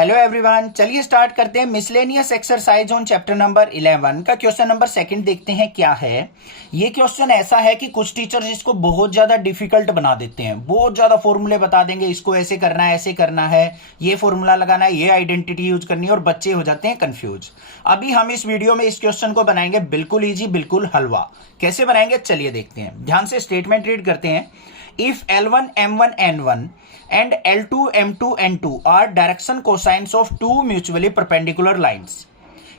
Hello everyone, चलिए start करते हैं। Miscellaneous exercise on chapter number 11 का क्वेश्चन नंबर 2 देखते हैं क्या है। ये क्वेश्चन ऐसा है कि कुछ टीचर्स इसको बहुत ज्यादा डिफिकल्ट बना देते हैं, बहुत ज्यादा फॉर्मूले बता देंगे, इसको ऐसे करना है, ऐसे करना है, ये फॉर्मूला लगाना है, ये आइडेंटिटी यूज करनी है, और बच्चे हो जाते हैं कंफ्यूज। अभी हम इस वीडियो में इस क्वेश्चन को बनाएंगे बिल्कुल ईजी, बिल्कुल हलवा। कैसे बनाएंगे चलिए देखते हैं। ध्यान से स्टेटमेंट रीड करते हैं। If L1 M1 N1 and L2 M2 N2 are direction cosines of two mutually perpendicular lines।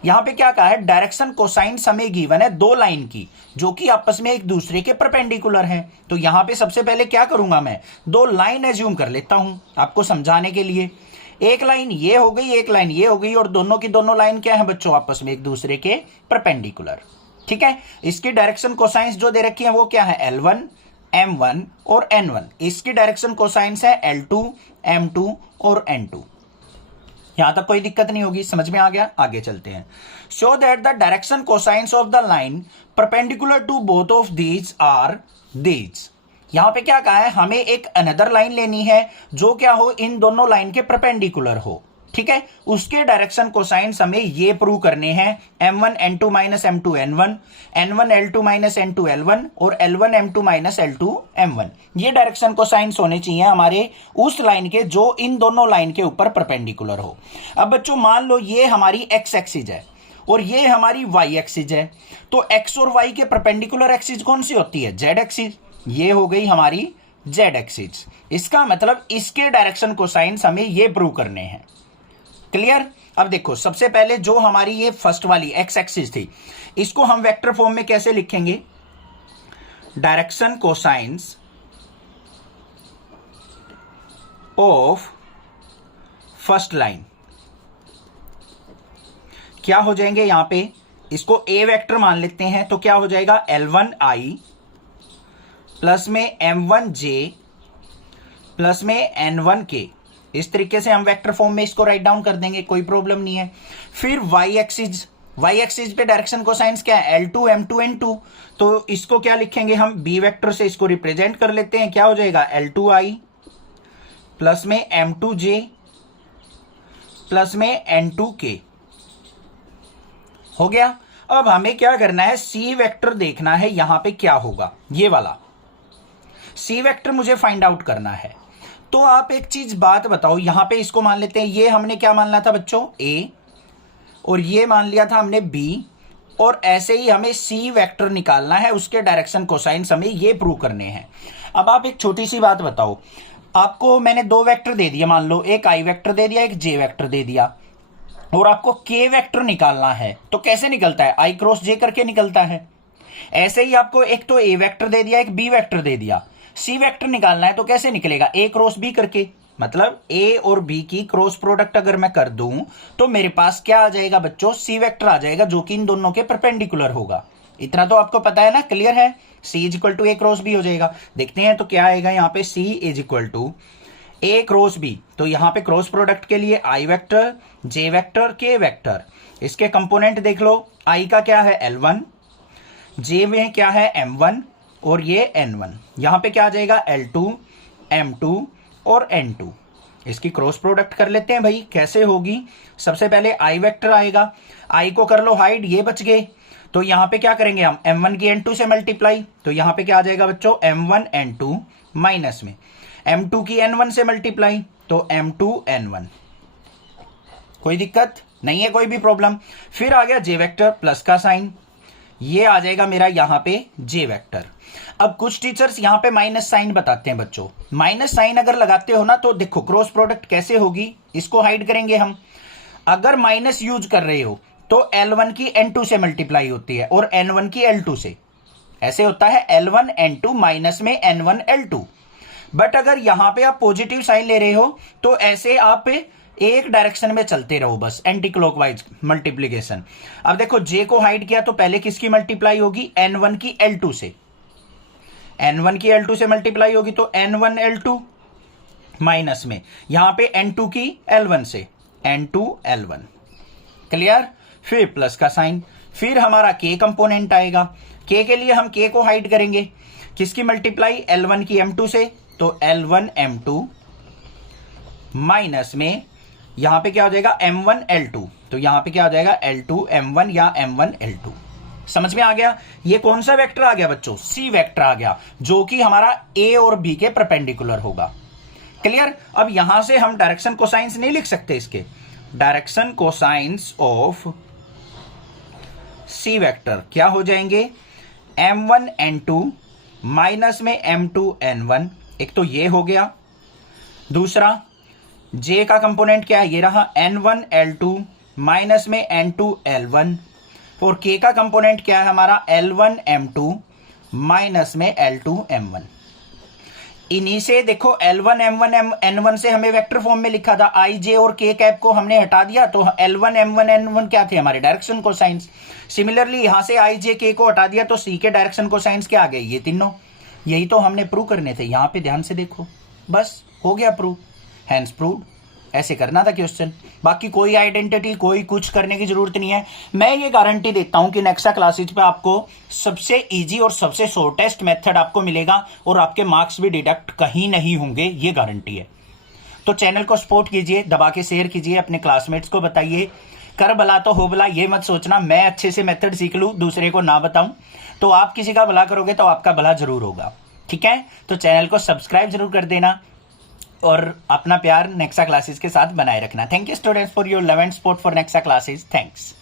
यहां पे क्या कहा है, डायरेक्शन कोसाइंस हमें गिवन है दो लाइन की जो कि आपस में एक दूसरे के परपेंडिकुलर हैं। तो यहां पे सबसे पहले क्या करूंगा, मैं दो लाइन एज्यूम कर लेता हूं आपको समझाने के लिए। एक लाइन ये हो गई, एक लाइन ये हो गई, और दोनों की दोनों लाइन क्या है बच्चों, आपस में एक दूसरे के परपेंडिकुलर। ठीक है, इसकी डायरेक्शन कोसाइंस जो दे रखी है वो क्या है, L1 M1 और N1। इसकी डायरेक्शन कोसाइंस है L2 M2 और N2। यहां तक कोई दिक्कत नहीं होगी, समझ में आ गया। आगे चलते हैं। Show that the direction cosines of the line perpendicular to both of these are these. यहां पे क्या कहा है, हमें एक अनदर लाइन लेनी है जो क्या हो, इन दोनों लाइन के परपेंडिकुलर हो। ठीक है, उसके डायरेक्शन कोसाइंस हमें ये प्रूव करने हैं, M1 N2 minus M2 N1, N1 L2 minus N2 L1 और L1 M2 minus L2 M1। ये डायरेक्शन कोसाइंस होने चाहिए हमारे उस लाइन के जो इन दोनों लाइन के ऊपर परपेंडिकुलर हो। अब बच्चों मान लो ये हमारी एक्स एक्सिस है और ये हमारी वाई एक्सिस है, तो एक्स और वाई के परपेंडिकुलर एक्सिस कौन सी होती है, जेड एक्सिस। ये हो गई हमारी जेड एक्सिस। इसका मतलब इसके डायरेक्शन कोसाइंस हमें ये प्रूव करने हैं। क्लियर। अब देखो, सबसे पहले जो हमारी ये फर्स्ट वाली एक्स एक्सिस थी, इसको हम वेक्टर फॉर्म में कैसे लिखेंगे, direction cosines of first line क्या हो जाएंगे, यहां पे इसको ए वेक्टर मान लेते हैं, तो क्या हो जाएगा L1I प्लस में M1J प्लस में N1K। इस तरीके से हम वेक्टर फॉर्म में इसको राइट डाउन कर देंगे, कोई प्रॉब्लम नहीं है। फिर वाई एक्सिस पे डायरेक्शन कोसाइंस क्या है, L2 M2 N2। तो इसको क्या लिखेंगे हम, बी वेक्टर से इसको रिप्रेजेंट कर लेते हैं। क्या हो जाएगा L2I प्लस में M2J प्लस में N2K। हो गया। अब हमें क्या करना है, सी वेक्टर देखना है यहां पे क्या होगा, ये वाला सी वेक्टर मुझे फाइंड आउट करना है। तो आप एक चीज बात बताओ, यहां पे इसको मान लेते हैं, ये हमने क्या मानना था बच्चों, ए, और ये मान लिया था हमने बी, और ऐसे ही हमें सी वेक्टर निकालना है, उसके डायरेक्शन कोसाइंस हमें ये प्रूव करने हैं। अब आप एक छोटी सी बात बताओ, आपको मैंने दो वेक्टर दे दिया, मान लो एक आई वेक्टर दे दिया, एक जे वेक्टर दे दिया, और आपको के वेक्टर निकालना है, तो कैसे निकलता है, आई क्रॉस जे करके निकलता है। ऐसे ही आपको एक तो ए वेक्टर दे दिया, एक बी वेक्टर दे दिया, सी वेक्टर निकालना है तो कैसे निकलेगा, ए क्रॉस बी करके। मतलब ए और बी की क्रॉस प्रोडक्ट अगर मैं कर दूं तो मेरे पास क्या आ जाएगा बच्चों, सी वेक्टर आ जाएगा जो कि इन दोनों के परपेंडिकुलर होगा। इतना तो आपको पता है ना, क्लियर है। C is equal to A cross B हो जाएगा। देखते हैं तो क्या आएगा यहाँ पे, C is equal to A cross B. तो यहाँ पे क्रॉस प्रोडक्ट के लिए I vector, J vector, K vector, इसके कंपोनेंट देख लो। आई का क्या है L1, जे में क्या है M1 और ये N1। यहां पे क्या आ जाएगा L2 M2 और N2। इसकी क्रॉस प्रोडक्ट कर लेते हैं भाई, कैसे होगी। सबसे पहले आई वेक्टर आएगा, आई को कर लो हाइड, ये बच गए। तो यहां पे क्या करेंगे हम, M1 की N2 से मल्टीप्लाई, तो यहां पे क्या आ जाएगा बच्चों, M1 N2 माइनस में M2 की N1 से मल्टीप्लाई, तो M2 N1। कोई दिक्कत नहीं है, कोई भी प्रॉब्लम। फिर आ गया जे वेक्टर प्लस का साइन, ये आ जाएगा मेरा यहां पे जे वेक्टर। अब कुछ टीचर्स यहां पे माइनस साइन बताते हैं बच्चों। माइनस साइन अगर लगाते हो ना तो देखो क्रॉस प्रोडक्ट कैसे होगी, इसको हाइड करेंगे हम। अगर माइनस यूज कर रहे हो तो L1 की N2 से मल्टीप्लाई होती है और N1 की L2 से, ऐसे होता है L1 N2 माइनस में N1 L2। बट अगर यहां पे आप पॉजिटिव साइन ले रहे हो तो ऐसे आप एक डायरेक्शन में चलते रहो बस, एंटी क्लॉकवाइज मल्टीप्लीकेशन। अब देखो जे को हाइड किया तो पहले किसकी मल्टीप्लाई होगी, N1 की L2 से, N1 की L2 से मल्टीप्लाई होगी तो N1 L2 माइनस में यहां पे N2 की L1 से, N2 L1। क्लियर। फिर प्लस का साइन, फिर हमारा के कंपोनेंट आएगा। के लिए हम के को हाइड करेंगे, किसकी मल्टीप्लाई, L1 की M2 से, तो L1 M2 माइनस में यहां पे क्या हो जाएगा M1L2, तो यहां पे क्या हो जाएगा L2M1 या M1L2। समझ में आ गया? ये कौन सा वेक्टर आ गया बच्चों? सी वेक्टर आ गया, जो कि हमारा ए और बी के परपेंडिकुलर होगा। क्लियर? अब यहां से हम डायरेक्शन कोसाइंस नहीं लिख सकते इसके। Direction cosines of c vector क्या हो जाएंगे? M1N2 माइनस में M2N1, एक तो ये हो गया। दूसरा J का कंपोनेंट क्या है? ये रहा N1L2 माइनस में N2L1, और K का कंपोनेंट क्या है हमारा? L1M2 माइनस में L2M1। इन्हीं से देखो L1M1N1 से हमें वेक्टर फॉर्म में लिखा था, I J और K कैप को हमने हटा दिया, तो L1M1N1 क्या थे? हमारे डायरेक्शन कोसाइंस। सिमिलरली यहां से I J K को हटा दिया तो C के डायरेक्शन कोसाइंस क्या आ गए? ये तीनों। यही तो हमने प्रूव करने थे, यहां पे ध्यान से देखो, बस हो गया प्रूव, हैंस प्रूव। ऐसे करना था क्वेश्चन, बाकी कोई आइडेंटिटी कोई कुछ करने की जरूरत नहीं है। मैं ये गारंटी देता हूं कि नेक्सा क्लासेज पे आपको सबसे इजी और सबसे शॉर्टेस्ट मेथड आपको मिलेगा, और आपके मार्क्स भी डिडक्ट कहीं नहीं होंगे, ये गारंटी है। तो चैनल को सपोर्ट कीजिए, दबा के शेयर कीजिए, अपने क्लासमेट्स को बताइए। कर भला तो हो भला, ये मत सोचना मैं अच्छे से मेथड सीख लूं दूसरे को ना बताऊं। तो आप किसी का भला करोगे तो आपका भला जरूर होगा, ठीक है? तो चैनल को सब्सक्राइब जरूर कर देना, और अपना प्यार नेक्सा क्लासेस के साथ बनाए रखना। Thank you students for your love and support for Nexa classes. Thanks.